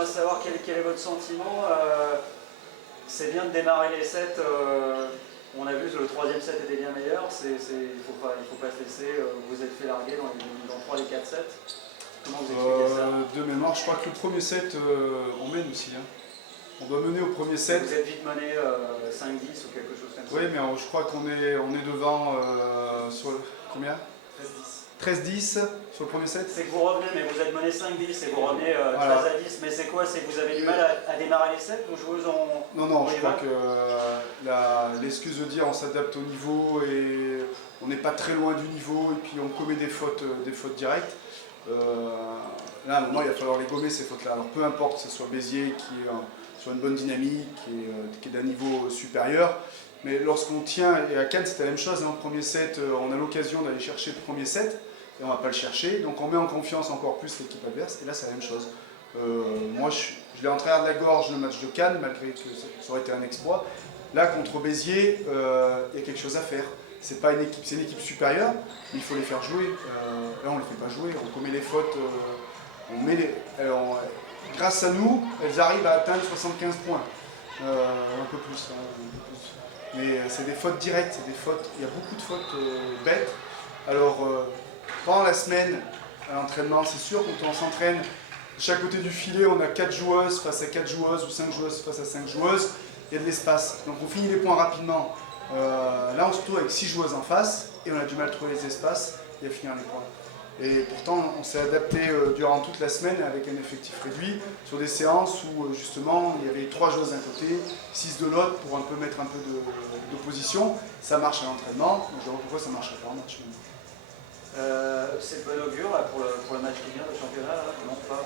j'aimerais savoir quel est votre sentiment. C'est bien de démarrer les sets. On a vu que le troisième set était bien meilleur. Il ne faut pas se laisser. Vous êtes fait larguer dans 3 des 4 sets. Comment vous expliquez ça? De mémoire, je crois que le premier set, on mène aussi. Hein. On doit mener au premier set. Vous êtes vite mené 5-10 ou quelque chose comme ça. Oui, mais je crois qu'on est devant sur combien? 13-10 sur le premier set. C'est que vous revenez, mais vous êtes mené 5-10 et vous revenez 13 voilà. à 10. Mais c'est quoi? C'est que vous avez du mal à démarrer les sets? Vos joueuses ont... Non, je crois que l'excuse de dire on s'adapte au niveau et on n'est pas très loin du niveau et puis on commet des fautes directes. Là, à un moment, il va falloir les gommer ces fautes-là. Alors peu importe que ce soit Béziers qui est sur une bonne dynamique, qui est d'un niveau supérieur. Mais lorsqu'on tient, et à Cannes c'était la même chose, hein, premier set, on a l'occasion d'aller chercher le premier set, et on ne va pas le chercher, donc on met en confiance encore plus l'équipe adverse, et là c'est la même chose. Moi je l'ai en travers de la gorge le match de Cannes, malgré que ça aurait été un exploit. Là contre Béziers, il y a quelque chose à faire. C'est une équipe supérieure, mais il faut les faire jouer. Là on ne les fait pas jouer, on commet les fautes, grâce à nous, elles arrivent à atteindre 75 points. Un peu plus. Mais c'est des fautes directes, il y a beaucoup de fautes bêtes. Alors, pendant la semaine, à l'entraînement, c'est sûr, quand on s'entraîne, de chaque côté du filet, on a 4 joueuses face à 4 joueuses ou 5 joueuses face à 5 joueuses, il y a de l'espace. Donc on finit les points rapidement. Là, on se retrouve avec 6 joueuses en face et on a du mal à trouver les espaces et à finir les points. Et pourtant, on s'est adapté durant toute la semaine avec un effectif réduit sur des séances où justement il y avait 3 joueuses d'un côté, 6 de l'autre pour un peu mettre un peu d'opposition. Ça marche à l'entraînement, donc je vois pourquoi ça ne marche pas en match. C'est de bon augure là, pour le match qui vient, le championnat, là, non pas?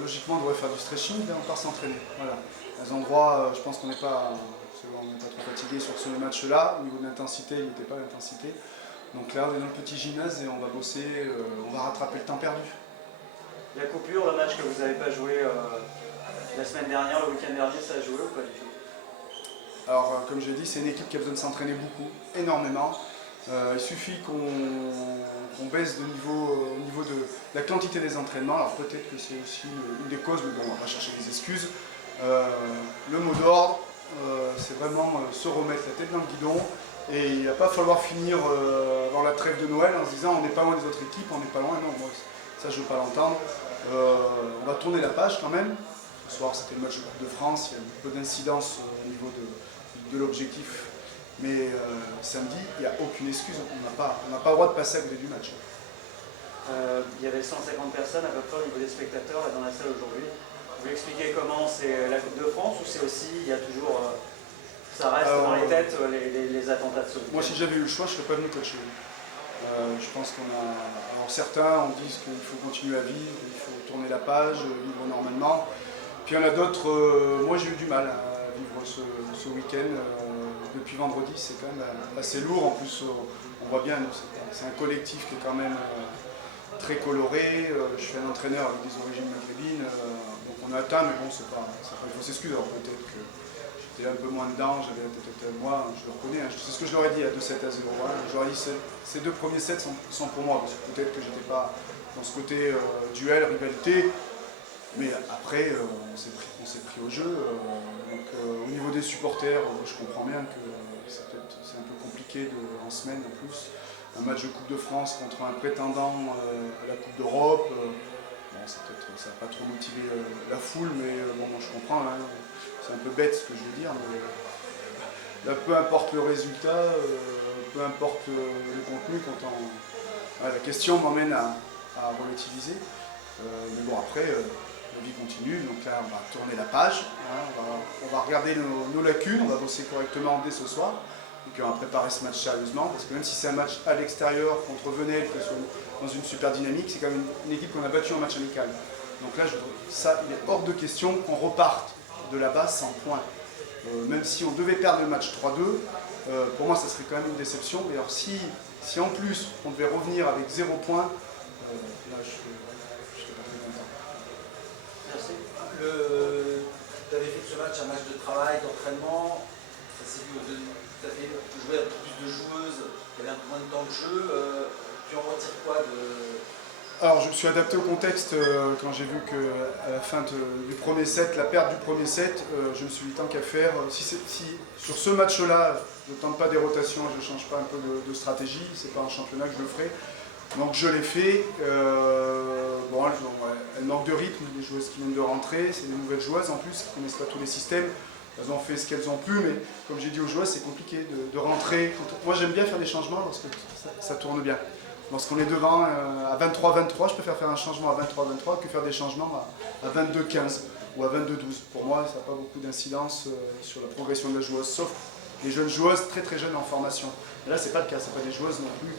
Logiquement, on devrait faire du stretching et encore s'entraîner. Voilà. À des endroits, je pense qu'on n'est pas trop fatigué sur ce match-là. Au niveau de l'intensité, il n'était pas l'intensité. Donc là, on est dans le petit gymnase et on va bosser, on va rattraper le temps perdu. La coupure, le match que vous n'avez pas joué la semaine dernière, le week-end dernier, ça a joué ou pas du tout? Alors, comme je l'ai dit, c'est une équipe qui a besoin de s'entraîner beaucoup, énormément. Il suffit qu'on baisse de niveau au niveau de la quantité des entraînements. Alors peut-être que c'est aussi une des causes, mais bon, on va pas chercher des excuses. Le mot d'ordre, c'est vraiment se remettre la tête dans le guidon. Et il ne va pas falloir finir avant la trêve de Noël en se disant on n'est pas loin des autres équipes, on n'est pas loin. Non, moi, ça je ne veux pas l'entendre. On va tourner la page quand même. Ce soir c'était le match de Coupe de France, il y a un peu d'incidence au niveau de l'objectif. Mais samedi, il n'y a aucune excuse, on n'a pas le droit de passer à côté du match. Il y avait 150 personnes à peu près au niveau des spectateurs là, dans la salle aujourd'hui. Vous expliquez comment c'est la Coupe de France ou c'est aussi, il y a toujours... ça reste dans les têtes, les attentats de ce week-end. Moi, si j'avais eu le choix, je ne serais pas venu coacher. Je pense qu'on a... Alors certains on dit qu'il faut continuer à vivre, il faut tourner la page, vivre normalement. Puis il y en a d'autres, moi j'ai eu du mal à vivre ce week-end. Depuis vendredi, c'est quand même assez lourd. En plus, on voit bien, c'est un collectif qui est quand même très coloré. Je suis un entraîneur avec des origines maghrébines, donc on a atteint, mais bon, c'est pas une fausse excuse. Alors peut-être que j'étais un peu moins dedans, j'avais peut-être moi, je le reconnais, hein, c'est ce que je leur ai dit à 2-7 à 0. Hein, je leur ai dit ces 2 premiers sets sont pour moi, parce que peut-être que j'étais pas dans ce côté duel, rivalité, mais après on s'est pris au jeu. Donc au niveau des supporters, je comprends bien que c'est un peu compliqué en semaine en plus. Un match de Coupe de France contre un prétendant à la Coupe d'Europe, bon, ça n'a pas trop motivé la foule, mais bon, moi je comprends. Hein. C'est un peu bête ce que je veux dire, mais là, peu importe le résultat, peu importe le contenu, la question m'emmène à relativiser. Mais bon, après, la vie continue, donc là, on va tourner la page, hein, on va regarder nos lacunes, on va bosser correctement dès ce soir, et puis on va préparer ce match sérieusement, parce que même si c'est un match à l'extérieur contre Venelle, qui est dans une super dynamique, c'est quand même une équipe qu'on a battue en match amical. Donc là, il est hors de question qu'on reparte de là-bas sans points. Même si on devait perdre le match 3-2, pour moi ça serait quand même une déception. Et alors si en plus on devait revenir avec 0 points, là je serais pas très content. Merci. Tu avais fait de ce match un match de travail, d'entraînement, ça s'est vu, tu avais joué un peu plus de joueuses, il y avait un peu moins de temps de jeu, tu en retires quoi de... Alors je me suis adapté au contexte quand j'ai vu qu'à la fin du premier set, la perte du premier set, je me suis dit tant qu'à faire, si sur ce match-là, je ne tente pas des rotations, je ne change pas un peu de stratégie, c'est pas en championnat que je le ferai. Donc je l'ai fait. Bon, elles manquent de rythme, les joueuses qui viennent de rentrer, c'est des nouvelles joueuses en plus, qui ne connaissent pas tous les systèmes. Elles ont fait ce qu'elles ont pu, mais comme j'ai dit aux joueuses, c'est compliqué de rentrer. Moi j'aime bien faire des changements lorsque ça tourne bien. Lorsqu'on est devant à 23-23, je préfère faire un changement à 23-23 que faire des changements à 22-15 ou à 22-12. Pour moi, ça n'a pas beaucoup d'incidence sur la progression de la joueuse, sauf les jeunes joueuses très très jeunes en formation. Et là, c'est pas le cas, c'est pas des joueuses non plus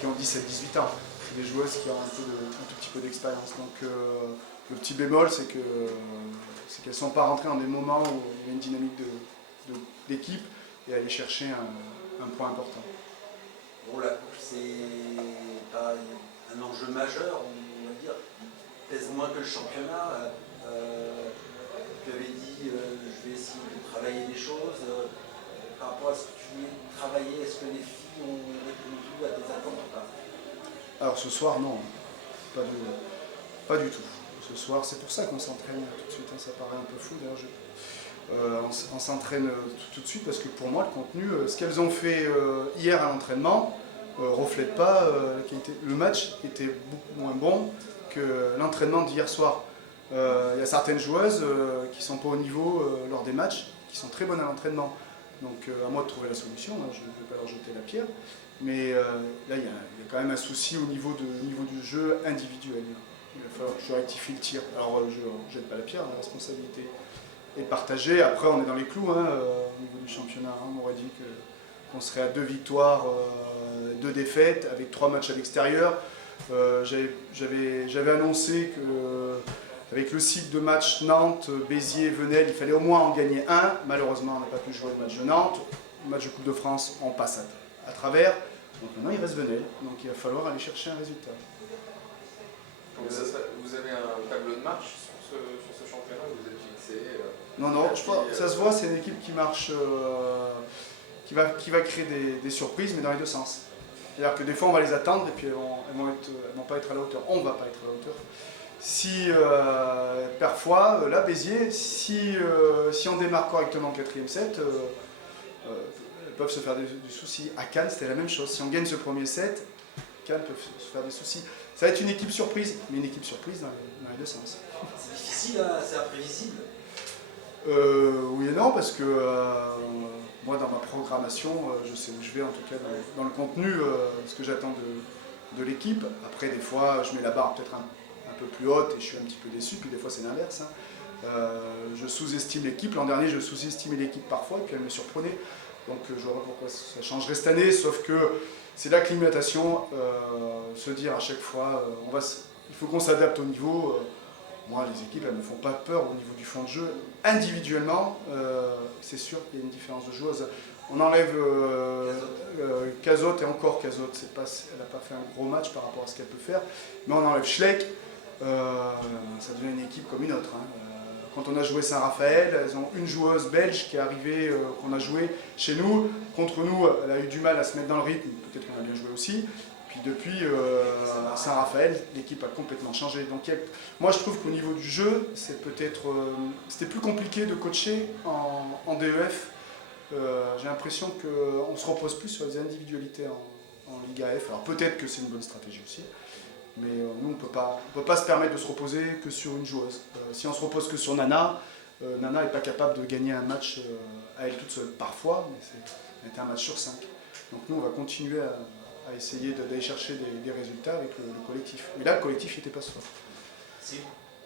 qui ont 17-18 ans. C'est des joueuses qui ont un tout petit peu d'expérience. Donc le petit bémol, c'est qu'elles ne sont pas rentrées en des moments où il y a une dynamique d'équipe et aller chercher un point important. Bon, la coupe, c'est pas un enjeu majeur, on va dire, pèse moins que le championnat. Tu avais dit, je vais essayer de travailler des choses. Par rapport à ce que tu voulais travailler, est-ce que les filles ont répondu à tes attentes ou pas? Alors ce soir, non, pas du tout. Ce soir, c'est pour ça qu'on s'entraîne tout de suite, hein. Ça paraît un peu fou d'ailleurs. On s'entraîne tout de suite parce que pour moi, le contenu, ce qu'elles ont fait hier à l'entraînement, reflète pas la qualité. Le match était beaucoup moins bon que l'entraînement d'hier soir. Il y a certaines joueuses qui ne sont pas au niveau lors des matchs, qui sont très bonnes à l'entraînement. Donc à moi de trouver la solution, hein, je ne vais pas leur jeter la pierre. Mais là, il y a quand même un souci au niveau du jeu individuel. Il va falloir que je rectifie le tir. Alors je ne jette pas la pierre, la responsabilité est partagée. Après, on est dans les clous hein, au niveau du championnat. Hein. On aurait dit qu'on serait à 2 victoires, 2 défaites, avec 3 matchs à l'extérieur. J'avais annoncé qu'avec le cycle de matchs Nantes, Béziers, Venelle, il fallait au moins en gagner un. Malheureusement, on n'a pas pu jouer le match de Nantes. Le match de Coupe de France, on passe à travers. Donc maintenant, il reste Venelle. Donc il va falloir aller chercher un résultat. Vous avez un tableau de marche sur ce championnat, vous êtes fixé Non, je crois, ça se voit, c'est une équipe qui marche, qui va créer des surprises, mais dans les deux sens. C'est-à-dire que des fois, on va les attendre et puis elles vont pas être à la hauteur. On ne va pas être à la hauteur. Si, parfois, là, Béziers, si on démarre correctement le 4e set, elles peuvent se faire des soucis. À Cannes, c'était la même chose. Si on gagne ce premier set, Cannes peut se faire des soucis. Ça va être une équipe surprise, mais une équipe surprise dans les deux sens. C'est difficile, hein, c'est imprévisible. Oui et non, parce que moi, dans ma programmation, je sais où je vais, en tout cas dans le contenu, ce que j'attends de l'équipe. Après, des fois, je mets la barre peut-être un peu plus haute et je suis un petit peu déçu, puis des fois, c'est l'inverse. Hein. Je sous-estime l'équipe. L'an dernier, je sous-estimais l'équipe parfois, et puis elle me surprenait. Donc, je vois pas pourquoi ça changerait cette année, sauf que c'est l'acclimatation, se dire à chaque fois, il faut qu'on s'adapte au niveau. Moi, les équipes, elles ne me font pas peur au niveau du fond de jeu. Individuellement, c'est sûr qu'il y a une différence de joueuse. On enlève Cazotte et encore Cazotte, elle n'a pas fait un gros match par rapport à ce qu'elle peut faire. Mais on enlève Schleck, ça devient une équipe comme une autre. Hein. Quand on a joué Saint-Raphaël, elles ont une joueuse belge qui est arrivée, qu'on a joué chez nous. Contre nous, elle a eu du mal à se mettre dans le rythme, peut-être qu'on a bien joué aussi. Puis depuis Saint-Raphaël, l'équipe a complètement changé. Donc moi je trouve qu'au niveau du jeu, c'était plus compliqué de coacher en DEF. J'ai l'impression qu'on se repose plus sur les individualités en Liga F. Alors peut-être que c'est une bonne stratégie aussi. Mais nous, on ne peut pas se permettre de se reposer que sur une joueuse. Si on se repose que sur Nana, Nana n'est pas capable de gagner un match à elle toute seule. Parfois, mais c'est un match sur 5. Donc nous, on va continuer à essayer d'aller chercher des résultats avec le collectif. Mais là, le collectif n'était pas fort. C'est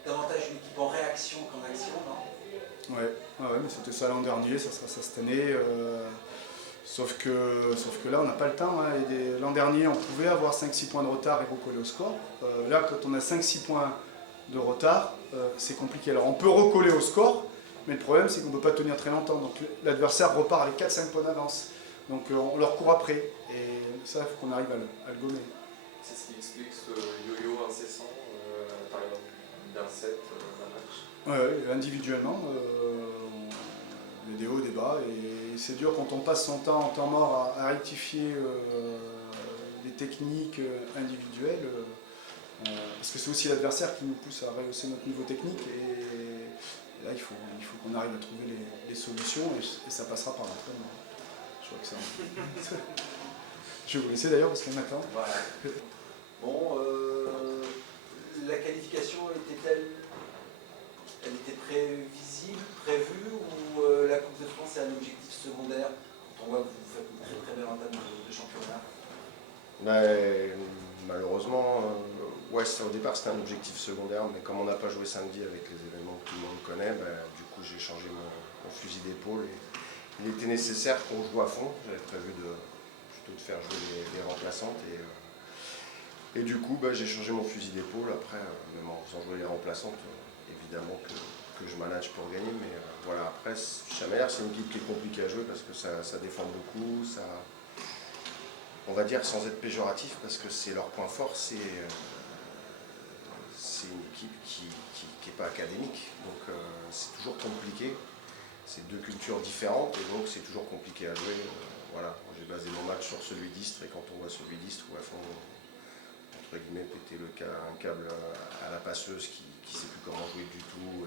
davantage une équipe en réaction qu'en action, non? Ouais, mais c'était ça l'an dernier, ça sera ça cette année. Sauf que là, on n'a pas le temps. Hein. L'an dernier, on pouvait avoir 5-6 points de retard et recoller au score. Là, quand on a 5-6 points de retard, c'est compliqué. Alors, on peut recoller au score, mais le problème, c'est qu'on ne peut pas tenir très longtemps. Donc, l'adversaire repart avec 4-5 points d'avance. Donc, on leur court après. Et ça, il faut qu'on arrive à le gommer. C'est ce qui explique ce yo-yo incessant à l'intérieur d'un set, d'un match. Ouais, individuellement, il y a des hauts, des bas. Et c'est dur quand on passe son temps en temps mort à rectifier les techniques individuelles. Parce que c'est aussi l'adversaire qui nous pousse à rehausser notre niveau technique et là il faut qu'on arrive à trouver les solutions et ça passera par l'entraînement. Je crois que ça. Je vais vous laisser d'ailleurs parce qu'on m'attend. Voilà. Bon, la qualification elle était prévisible, prévue, ou la Coupe de France est un objectif secondaire quand on voit que vous faites une très très belle entame de championnat? Malheureusement, ouais, au départ c'était un objectif secondaire, mais comme on n'a pas joué samedi avec les événements que tout le monde connaît, du coup j'ai changé mon fusil d'épaule. Il était nécessaire qu'on joue à fond. J'avais prévu plutôt de faire jouer les remplaçantes. Et du coup, j'ai changé mon fusil d'épaule. Après, même en faisant jouer les remplaçantes, évidemment que je manage pour gagner. Mais voilà, après, Chamalières, c'est une équipe qui est compliquée à jouer parce que ça défend beaucoup. On va dire sans être péjoratif, parce que c'est leur point fort, c'est une équipe qui n'est pas académique. Donc c'est toujours compliqué. C'est deux cultures différentes et donc c'est toujours compliqué à jouer. Voilà, j'ai basé mon match sur celui d'Istres et quand on voit celui d'Istres où à fond, entre guillemets, péter un câble à la passeuse qui ne sait plus comment jouer du tout.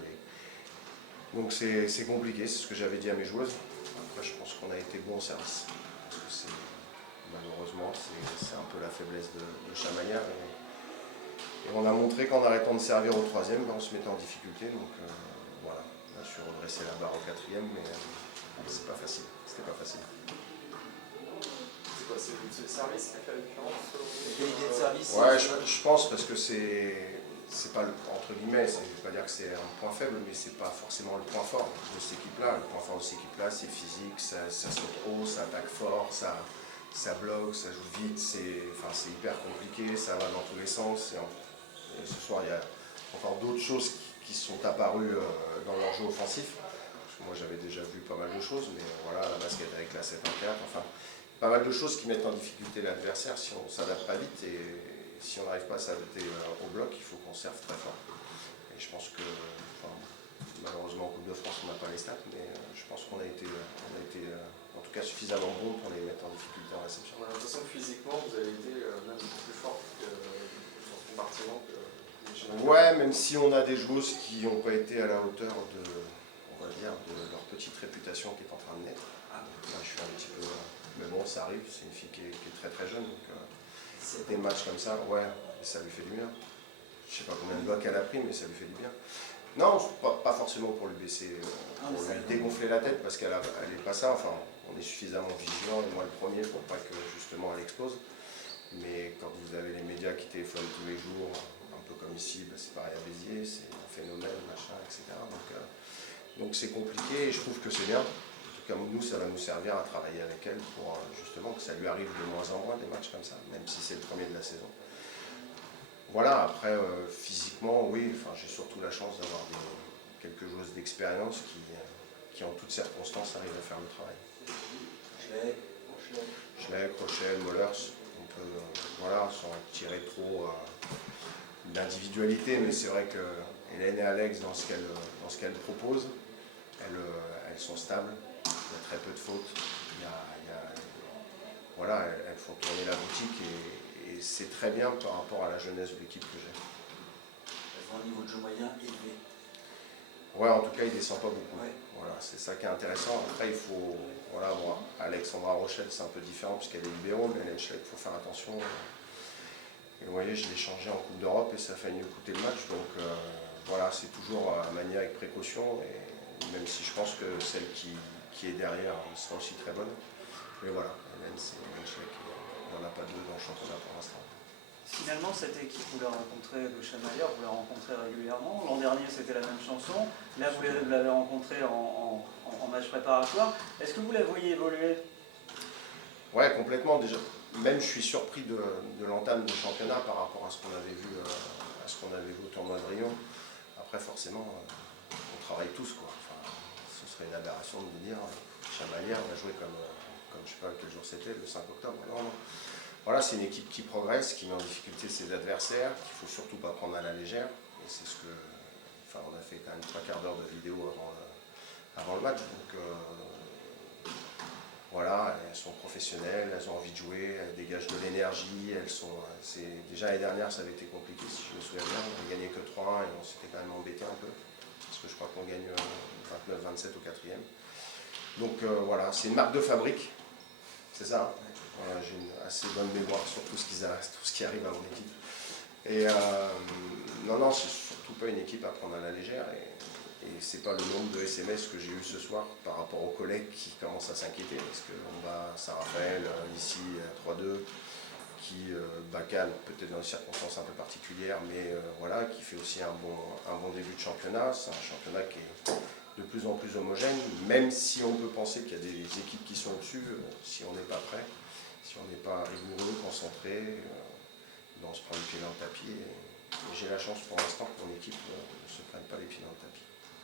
Donc c'est compliqué, c'est ce que j'avais dit à mes joueuses. Après je pense qu'on a été bon au service. Parce que malheureusement c'est un peu la faiblesse de Chamalières. Et on a montré qu'en arrêtant de servir au troisième, on se mettait en difficulté. Donc voilà. Je suis redressé la barre au quatrième, mais c'est pas facile. C'était pas facile. C'est quoi, c'est le service qui a fait la différence? La qualité de service? Ouais, je pense parce que c'est pas entre guillemets, je vais pas dire que c'est un point faible, mais c'est pas forcément le point fort de cette équipe-là. Le point fort de cette équipe-là, c'est physique, ça saute haut, ça attaque fort, ça bloque, ça joue vite, c'est hyper compliqué, ça va dans tous les sens. Et ce soir, il y a encore d'autres choses qui sont apparus dans leur jeu offensif. Parce que moi j'avais déjà vu pas mal de choses, mais voilà, la basket avec la 7-1-4, enfin pas mal de choses qui mettent en difficulté l'adversaire si on ne s'adapte pas vite et si on n'arrive pas à s'adapter au bloc, il faut qu'on serve très fort. Et je pense que, malheureusement en Coupe de France on n'a pas les stats, mais je pense qu'on a été en tout cas suffisamment bon pour les mettre en difficulté en réception. On a l'impression que physiquement vous avez été même plus fort sur ce compartiment que ouais, même si on a des joueuses qui n'ont pas été à la hauteur de leur petite réputation qui est en train de naître. Moi, je suis un petit peu... Mais bon, ça arrive, c'est une fille qui est très très jeune, donc des matchs comme ça, ouais, ça lui fait du bien. Je sais pas combien de blocs elle a pris, mais ça lui fait du bien. Non, pas forcément pour lui baisser, pour lui dégonfler la tête, parce qu'elle n'est pas ça, enfin, on est suffisamment vigilant, et moi le premier, pour pas que justement elle explose. Mais quand vous avez les médias qui téléphonent tous les jours, comme ici, c'est pareil à Béziers, c'est un phénomène, machin, etc. Donc c'est compliqué et je trouve que c'est bien. En tout cas, nous, ça va nous servir à travailler avec elle pour justement que ça lui arrive de moins en moins des matchs comme ça, même si c'est le premier de la saison. Voilà, après, physiquement, oui, j'ai surtout la chance d'avoir quelques joueuses d'expérience qui, en toutes circonstances, arrivent à faire le travail. Schleck, Rochelle, Mollers, on peut, sans tirer trop d'individualité, mais c'est vrai que Hélène et Alex, dans ce qu'elles proposent, elles sont stables, il y a très peu de fautes, elles font tourner la boutique et c'est très bien par rapport à la jeunesse de l'équipe que j'ai. Elles ont un niveau de jeu moyen élevé. Ouais, en tout cas, il ne descend pas beaucoup. Ouais. Voilà, c'est ça qui est intéressant. Après, il faut, Alexandra Rochelle, c'est un peu différent puisqu'elle est libéraux, mais Hélène Schleck, il faut faire attention. Et vous voyez, je l'ai changé en Coupe d'Europe et ça a failli nous coûter le match. Donc c'est toujours à manier avec précaution. Et même si je pense que celle qui est derrière sera aussi très bonne. Mais voilà, Hélène, c'est Hélène Schleck. Il n'y en a pas deux dans le championnat pour l'instant. Finalement, cette équipe, vous la rencontrez de Chamalières, vous la rencontrez régulièrement. L'an dernier, c'était la même chanson. Là, vous l'avez rencontrée en match préparatoire. Est-ce que vous la voyez évoluer? Ouais, complètement. Déjà, même je suis surpris de l'entame du championnat par rapport à ce qu'on avait vu, au tournoi de Rio. Après, forcément, on travaille tous, quoi. Enfin, ce serait une aberration de me dire Chamalières va jouer comme je sais pas quel jour c'était, le 5 octobre. Non. Voilà, c'est une équipe qui progresse, qui met en difficulté ses adversaires, qu'il ne faut surtout pas prendre à la légère. Et c'est ce que... on a fait quand même 3 quarts d'heure de vidéo avant le match. Donc, voilà, elles sont professionnelles, elles ont envie de jouer, elles dégagent de l'énergie. Déjà l'année dernière, ça avait été compliqué, si je me souviens bien. On n'a gagné que 3-1 et on s'était quand même embêté un peu. Parce que je crois qu'on gagne 29-27 au 4e. Donc voilà, c'est une marque de fabrique, c'est ça. J'ai une assez bonne mémoire sur tout ce qui arrive à mon équipe. Et non, c'est surtout pas une équipe à prendre à la légère. Et c'est pas le nombre de SMS que j'ai eu ce soir par rapport aux collègues qui commencent à s'inquiéter. Parce qu'on bat Saint-Raphaël ici à 3-2, qui bat Cannes, peut-être dans des circonstances un peu particulières, mais voilà, qui fait aussi un bon début de championnat. C'est un championnat qui est de plus en plus homogène, même si on peut penser qu'il y a des équipes qui sont au-dessus, si on n'est pas prêt, si on n'est pas rigoureux, concentré, on se prend les pieds dans le tapis. Et j'ai la chance pour l'instant que mon équipe ne se prenne pas les pieds dans le tapis.